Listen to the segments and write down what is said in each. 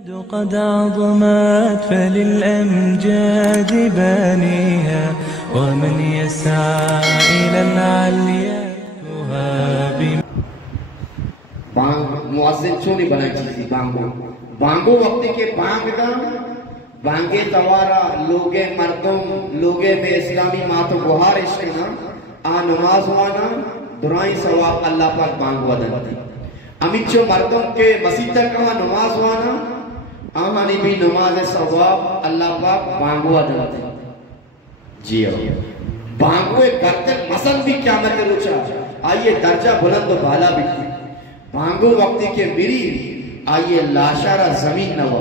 قد عظمت فللأمجاد بانيها ومن يسعى إلى العليا يهاب. مؤذن چوں نہیں بنائی چیزی بانگو وقتی کے بانگ دا بانگے توارا لوگے مردم لوگے بے اسلامی ماتو گوھار اشکنا نماز وانا درائیں ثواب اللہ پاک بانگ ودن دی امیچو مردم کے مسیح تک کہا نماز وانا آمانی بھی نماز ثواب اللہ پاک بانگ ودن دی جی بانگوے برتن مسن بھی قیامت روچا آئیے درجہ بلند و بالا بھی بانگو وقتی کے میری آئیے لاشارہ زمین نوا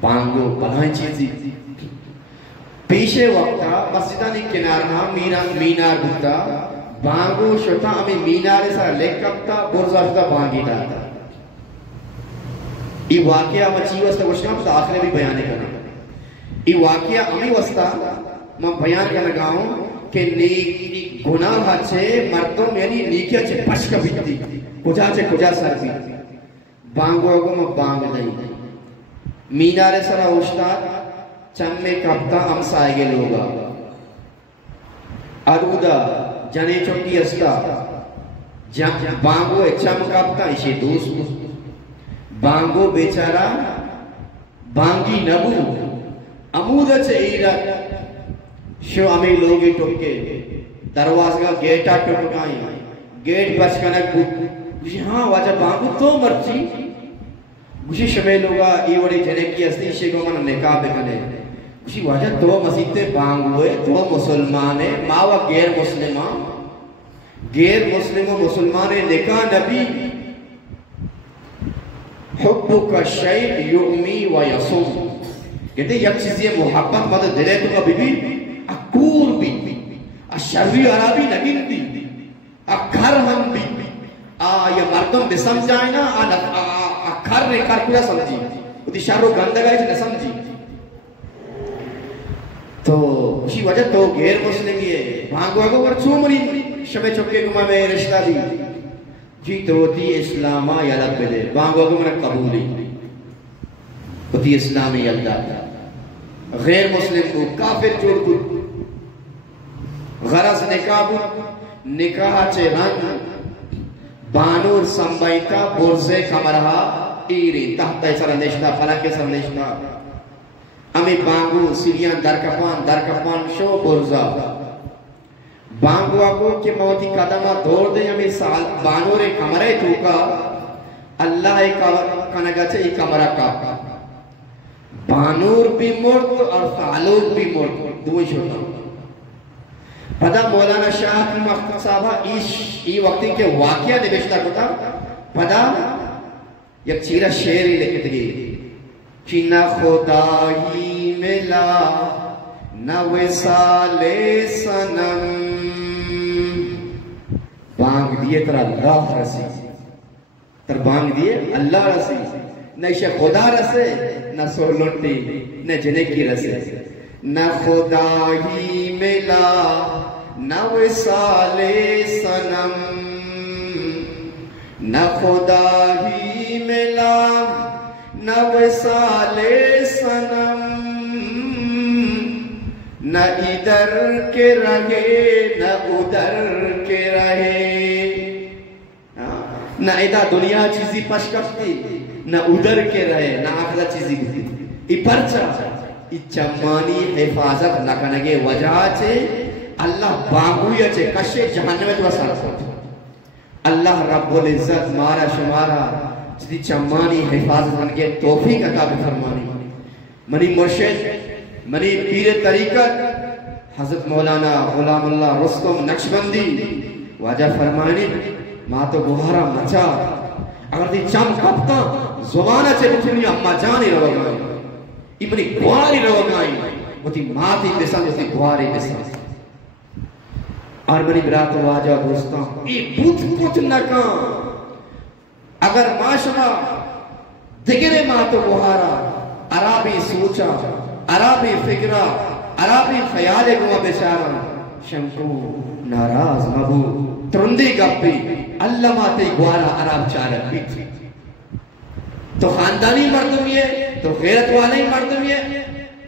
بانگو بلائیں چیزی پیشے وقتا مسجدانی کنارنا مینار گھتا بانگو شتا ہمیں مینارے سارا لیکتا برزا شتا بانگی ڈاتا یہ واقعہ مچی وستا وشکا پتا آخرے بھی بیانے کرنا یہ واقعہ ہمیں وستا میں بیان کرنا گاؤں کہ نیک گناہ چھے مردم یعنی نیکیا چھے پشک بیتی کجا چھے کجا سر بیتی بانگو اگو میں بانگ دائی مینارے سرا اوشتاد چند میں کبتا امسائے گے لوگا ادودا جنے چکی استا بانگو چم کبتا اسے دوست بانگو بیچارا بانگی نبو امودہ چھے ایرد شو ہمیں لوگی ٹکے درواز کا گیٹا ٹکائیں گیٹ بچ کنک گوشی ہاں واجہ بانگو تو مرچی گوشی شمیں لوگا ای وڑی جنے کی استی شیگو من نکاح بکنے گوشی واجہ دو مسیحتے بانگوئے دو مسلمانے ماوا غیر مسلمان و مسلمانے نکاح نبی حبک شید یعمی و یصوم کہتے یک چیزی محبت مدد دلے تو کا بی بی اکور بھی شرعی عربی نگین بھی اکھر ہم بھی یہ مردم بھی سمجھائیں نا اکھر نے کر کیا سمجھی وہ شر و گندگائی سے نہ سمجھی تو اسی وجہ تو غیر مسلم یہ بھانگو آگو پر چومری شبہ چکے گمہ میں رشتہ دی جی تو تی اسلامہ یادت پہ دے بھانگو آگو میں قبولی وہ تی اسلامی یادت غیر مسلم کو کافر جوڑ کو غرض نکاح چے رنگ بانور سنبائیتا برزے کمرہا ایری تحت سر نشتا فلک سر نشتا امی بانگو سیریان درکپان شو برزا بانگو آگو کہ موتی قدمہ دور دے امی بانور کمرے توکا اللہ کنگا چے ای کمرہ کا بانور بھی مرد اور فعلوق بھی مرد دوئی شوتا پدا مولانا شاہ کی مختص صاحبہ ای وقتی کے واقعہ نبشتہ کتا پدا یک چیرہ شیری لکھت گئی کہ نہ خدا ہی ملا نہ وصال سنم بانگ دیئے تر اللہ رسی تر بانگ دیئے اللہ رسی نہ اسے خدا رسے نہ سولنٹی نہ جنے کی رسے نہ خدا ہی ملا نہ وصال سنم نہ خدا ہی ملا نہ وصال سنم نہ ادھر کے رہے نہ ادھر کے رہے نہ ادھا دنیا چیزی پشکفتی نہ ادھر کے رہے نہ آخرہ چیزی گھتی ای پرچا ای چمانی حفاظت لکنگے وجہ چھے اللہ بانگویا چھے کشے جہنمت وسار ساتھ اللہ رب العزت مارا شمارا جدی چمانی حفاظت لکنگے توفیق عطا فرمانی منی مرشد منی پیر طریقت حضرت مولانا غلام اللہ رستم نقشبندی واجہ فرمانی ماں تو گوھارا مچا اگر دی چم کپتا زبانہ چھے بچنی اما جانی رو گائی ابنی گواری رو گائی وہ تی ماتی دسان جس تی گواری دسان اور منی برات واجہ دوستان ای پوچھ نکان اگر معاشرہ دگرے ماں تو گوھارا عرابی سوچا عرابی فکرہ عرابی خیال گوہ بیچارہ شمکو ناراض مبو ترندی گپی اللہ ماتی گوارا عراب چارک بیٹھی تو خاندانی مردم یہ تو غیرت والی مردم یہ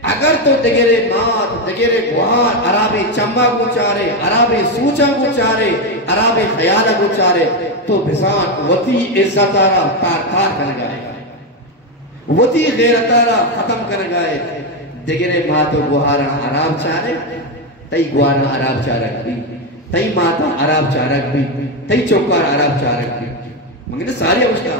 اگر تو دگرے مات دگرے گوار عرابی چمبا گوچارے عرابی سوچا گوچارے عرابی خیالہ گوچارے تو بسان وطی عزتارا تار کر گئے وطی غیرتارا ختم کر گئے دگرے ماتو گوارا عراب چارے تئی گوارا عراب چارک بھی تئی ماتا عراب چارک بھی تئی چوکار عراب چارک بھی مگر ساری اوشتا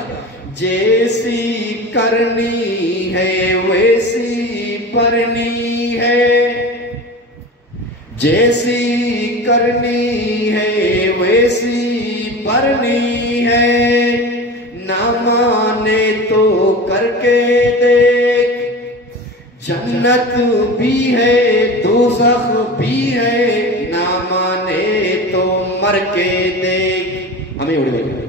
جیسی کرنی ہے ویسی پرنی ہے جیسی کرنی ہے ویسی پرنی ہے نہ مانے تو کر کے دیکھ جنت بھی ہے دوزخ بھی ہے نہ مانے تو مر کے دیکھ ہمیں اڑے ہوئے